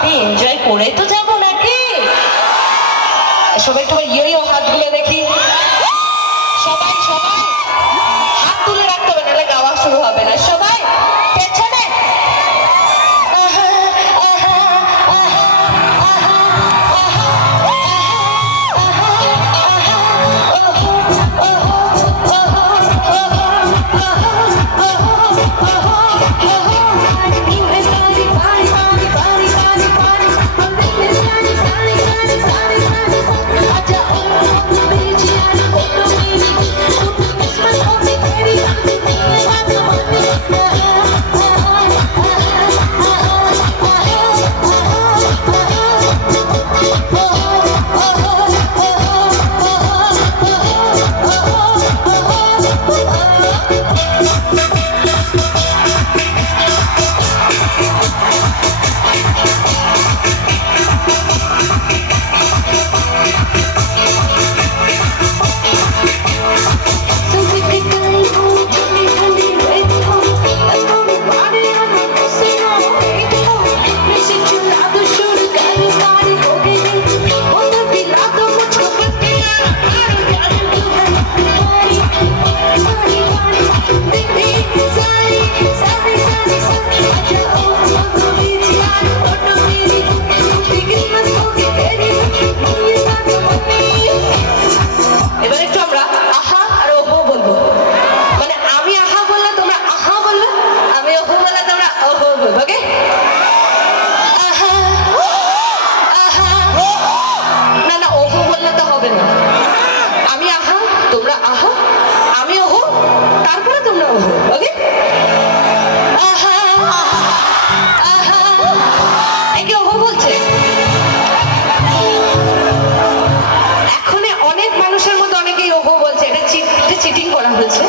Party enjoy করে তো যাবো নাকি? সবাই তোমার ইয়ে হাতগুলো দেখি, সবাই সবাই হাত তুলে রাখতে হবে, নাহলে গাওয়া শুরু হবে না। সবাই পেছনে চিটিং করা হয়েছে।